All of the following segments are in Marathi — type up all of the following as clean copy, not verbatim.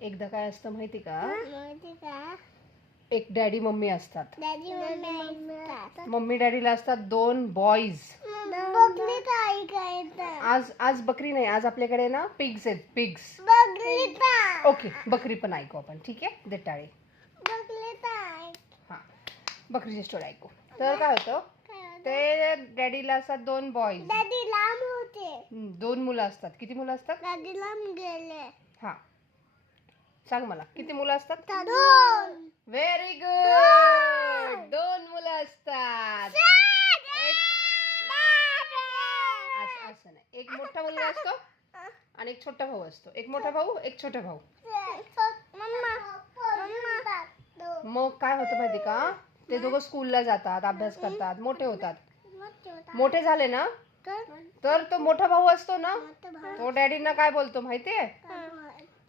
एकदा काय असतं माहिती का, माहिती का? एक डॅडी मम्मी असतात. डॅडी मम्मी असतात. मम्मी डॅडीला असतात 2 बॉईज. बकरी ताई काय तर. आज बकरी नाही, आज आपल्याकडे ना पिग्स आहेत. पिग्स. बकरी ताई. ओके, बकरी पण ऐकू आपण. ठीक आहे, देटाळे. बकरी ताई. हा, बकरीची स्टोरी ऐकू. तर काय होतं, ते डॅडीला असतात 2 बॉईज. डॅडी लांब होते. 2 मुलं असतात. किती मुलं असतात? डॅडी लांब गेले. हा, सांग मला किती मुलं असतात? 2. Very good. 2 मुलं असतात. असं नाही, एक मोठा मुलगा असतो आणि एक छोटा भाऊ असतो. एक मोठा भाऊ, एक छोटा भाऊ. मग काय होतं माहिती का, ते दोघं स्कूलला जातात, अभ्यास करतात, मोठे होतात. मोठे झाले ना, तर तो मोठा भाऊ असतो ना, तो डॅडींना काय बोलतो माहितीये?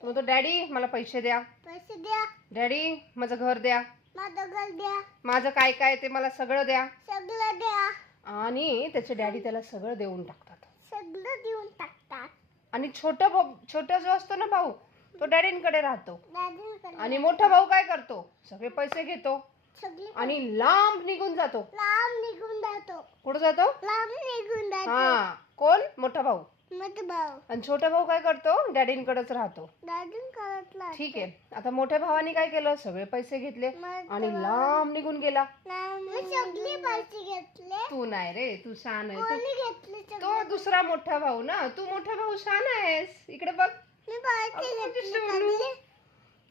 तो डॅडी मला पैसे द्या, पैसे द्या. डॅडी माझं घर द्या, माझं घर द्या. माझं काय काय ते मला सगळं द्या. सगळं द्या. आणि त्याचे डॅडी त्याला सगळं देऊन टाकतात. सगळं देऊन टाकतात. आणि छोटा जो असतो ना भाऊ, तो डॅडींकडे राहतो. डॅडींकडे. आणि मोठा भाऊ काय करतो, सगळे पैसे घेतो सगळी आणि लांब निघून जातो. लांब निघून जातो. कुठं जातो? लांब निघून जातो. हा, कोण? मोठा भाऊ. मोठा भाऊ. आणि छोटा भाऊ काय करतो? डॅडींकडेच राहतो. डॅडींकडे. ठीक आहे, आता मोठ्या भावाने काय केलं, सगळे पैसे घेतले आणि लांब निघून गेला. मी सगळे पैसे घेतले. तू नाही रे, तू शान आहे. कोणी घेतले सगळे? तो दुसरा मोठा भाऊ ना, तू मोठा भाऊ शान आहेस. इकडे बघ. मी पैसे घेतले.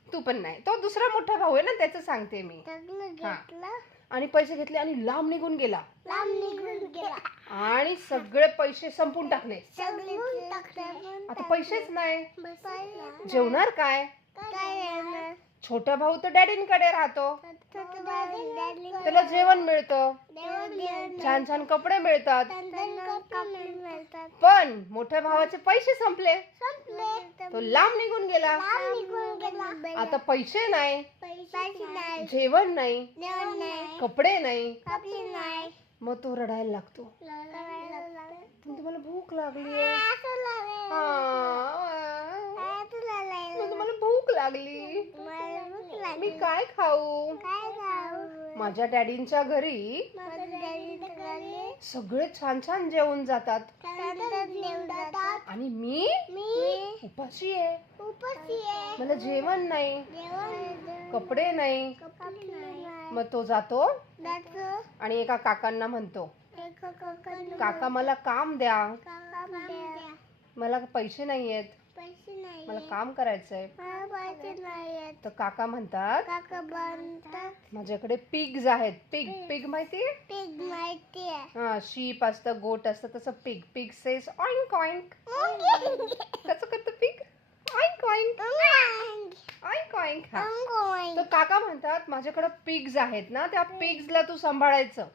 तू पण नाही, तो दुसरा मोठा भाऊ आहे ना, त्याचं सांगते मी. सगळं घेतलं. आणि पैसे घेतले आणि लांब निघून गेला. लांब निघून गेला. आणि सगळे पैसे संपून टाकले. सगळे आता पैसेच नाही, पैसे. जेवणार काय? काय येणार? छोटा भाऊ तर डॅडींकडे राहतो, छोटं भाऊ त्याला जेवण मिळतं, देवाला छान छान कपडे मिळतात. कपडे मिळतात. पण मोठ्या भावाचे पैसे संपले, संपले. तो लांब निघून गेला. लांब निघून गेला. आता पैसे नाही, पैसे नाही. जेवण नाही, जेवण नाही. कपडे नाही. कपडे नाही. मग तो रडायला लागतो. रडायला लागलं. तुम्हाला भूक लागली आहे. असं लागलं. असं लागलं. मला भूक लागली, मला भूक लागली. मी काय खाऊ? काय खाऊ? माझ्या डॅडींच्या घरी माझ्या डॅडीच्या घरी सगळे छान छान जेवून जातात तांदूळ निवडतात. आणि मी मी उपाशी आहे. उपाशी आहे. मला जेवण नाही, जेवण कपडे नाही. कपडे नाही. मग तो जातो जातो. आणि एका काकांना म्हणतो, एका काकांना काका मला काम द्या, काम द्या. मला पैसे नाही आहेत, पैसे नाही. मला काम करायचंय. मला पैसे नाही आहेत. तर काका म्हणतात, काका बनतात. माझ्याकडे पिग्स आहेत. पिग पिग माहितीये? पीक माहिती आहे. हा, शीप असतं, गोट असतं, तसं pig. Pig says oink oink. कसं करतं pig? Oink oink oink oink. हा, तर काका म्हणतात माझ्याकडे पिग्स आहेत ना, त्या पिग्सला तू सांभाळायचं,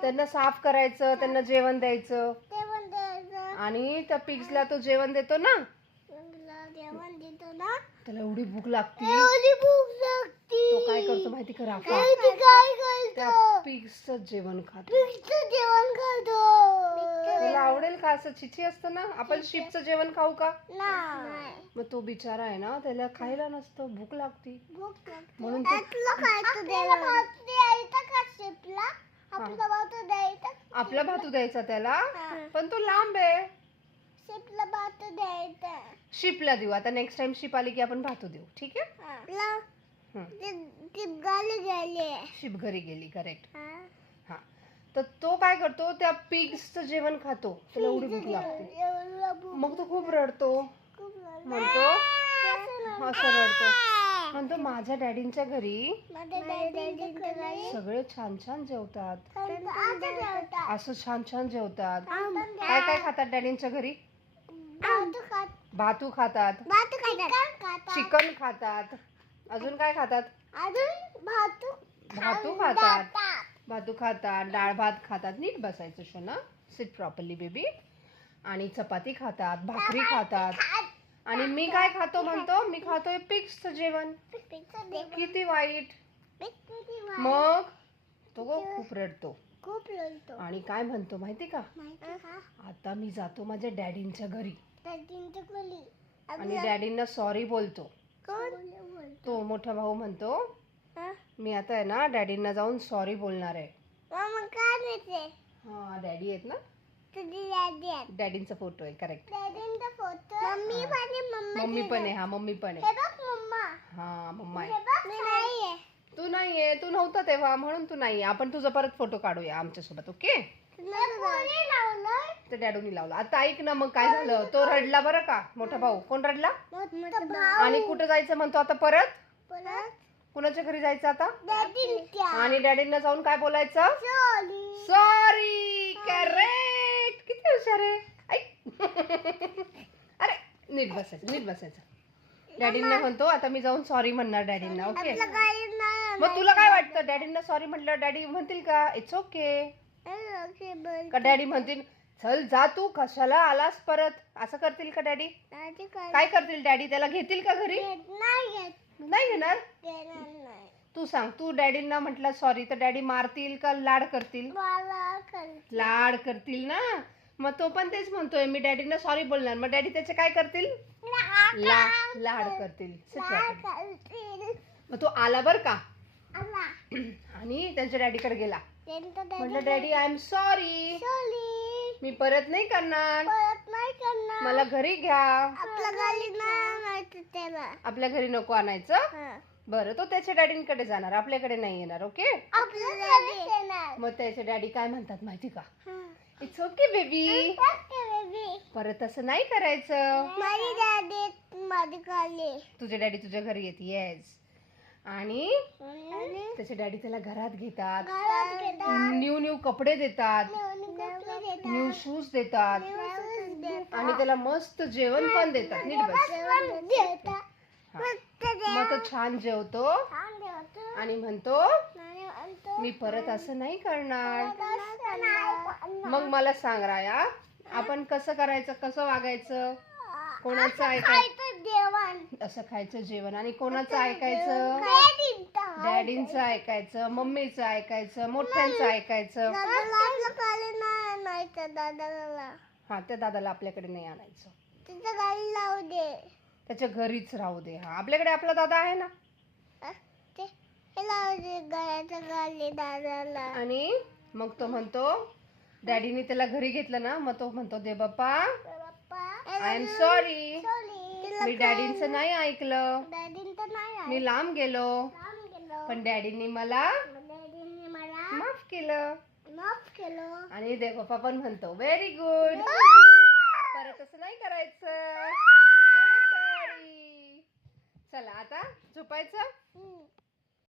त्यांना साफ करायचं, त्यांना जेवण द्यायचं. आणि त्या पिग्सला तो जेवण देतो ना, जेवण देतो ना, त्याला एवढी भूक लागते, एवढी भूक लागती. तो काय करतो माहिती का राफा? काय त्या करतो? पिग्सचं जेवण खातो. पिकचं जेवण खातो. तुला आवडेल का? असं छिची असतं ना, आपण शिपचं जेवण खाऊ का? नाही. मग तो बिचारा आहे ना, त्याला खायला नसतं, भूक लागती. भूक लागते. म्हणून तो आपल्याला भात द्यायचा का शिपला? आपला भात द्यायचा. आपला भातू द्यायचा त्याला, पण तो लांब आहे. शिपला भात द्यायचा. शिपला देऊ. आता नेक्स्ट टाइम शिप आली की आपण भातू देऊ. ठीक आहे? ती गाली गेली. शिप घरी गेली. करेक्ट. हा, तर तो काय करतो, त्या पिग्सचं जेवण खातो. त्याला एवढी भूक लागते. मग तो खूप रडतो. म्हणतो, असं रडतो, म्हणतो माझ्या डॅडींच्या घरी सगळे छान छान जेवतात, असं छान छान जेवतात. काय काय खातात डॅडींच्या घरी? भातू खातात, चिकन खातात, अजून काय खातात? भातू खातात, डाळ भात खातात. नीट बसायचं शोना, सिट प्रॉपरली बेबी. आणि चपाती खातात, भाकरी खातात. आणि मी काय खातो म्हणतो? मी खातोय पिग्सचं जेवण. किती वाईट. मग तो खूप रडतो. आणि काय म्हणतो माहिती का? आता मी जातो माझ्या डॅडींच्या घरी. आणि डॅडींना सॉरी बोलतो. तो मोठा भाऊ म्हणतो मी आता आहे ना डॅडींना जाऊन सॉरी बोलणार आहे. हा डॅडी आहेत ना, डॅडींचा फोटो आहे. करेक्ट. मम्मी पण आहे. हा मम्मी पण आहे. हा मम्मा आहे. तू नाहीये, तू नव्हता तेव्हा म्हणून तू नाही. आपण तुझा परत फोटो काढूया आमच्यासोबत. ओके. ते डॅडूनी लावला. आता ऐक ना मग काय झालं. तो रडला बरं का मोठा भाऊ. कोण रडला? आणि कुठं जायचं म्हणतो आता परत? कुणाच्या घरी जायचं आता? आणि डॅडींना जाऊन काय बोलायचं? सॉरी. करेक्ट. किती हुशार आहे. ऐक. अरे नीट बसायचं, नीट बसायचं. डॅडींना म्हणतो आता मी जाऊन सॉरी म्हणणार डॅडींना. ओके. मग तुला काय वाटतं डॅडींना सॉरी म्हटलं डॅडी म्हणतील का इट्स ओके? का डॅडी म्हणतील चल जा तू कशाला आलास परत, असं करतील का डॅडी? काय करतील डॅडी? त्याला घेतील का घरी? नाही घेणार. तू सांग, तू डॅडींना म्हटलं सॉरी तर डॅडी मारतील का लाड करतील? लाड करतील ना. मग तो पण तेच म्हणतोय मी डॅडींना सॉरी बोलणार. मग डॅडी त्याचे काय करतील? लाड करतील. मग तो आला बर का आणि त्यांच्या डॅडीकडे गेला. म्हटलं डॅडी आय एम सॉरी, मी परत नाही करणार, मला घरी घ्या. आपल्या घरी नको आणायचं. बरं तो त्याच्या डॅडींकडे जाणार, आपल्याकडे नाही येणार. ओके. मग त्याचे डॅडी काय म्हणतात माहिती का? इट्स ओके बेबी, परत असं नाही करायचं. तुझे डॅडी तुझ्या घरी येत. येस. आणि त्याचे डॅडी त्याला घरात घेतात, न्यू कपडे देतात, न्यू शूज देतात आणि त्याला मस्त जेवण पण देतात. नीट बस. मग तो छान जेवतो आणि म्हणतो मी परत असं नाही करणार. मग मला सांग राया, आपण कसं करायचं, कसं वागायचं? कोणाचं ऐकायचं? असं खायचं जेवण. आणि कोणाचं ऐकायचं? डॅडींचं ऐकायचं, मम्मीचं ऐकायचं, मोठ्यांचं ऐकायचं. हा त्या दादाला आपल्याकडे नाही आणायचं, त्याच्या घरीच राहू दे. हा आपल्याकडे आपला दादा आहे ना. आणि मग तो म्हणतो डॅडीने त्याला घरी घेतलं ना. मग तो म्हणतो दे बाप्पा आय एम सॉरी, मी डॅडींचं नाही ऐकलं, मी लांब गेलो, पण डॅडींनी मला माफ केलं. आणि दे बाप्पा पण म्हणतो व्हेरी गुड, परत असं नाही करायचं. चला आता झोपायचं.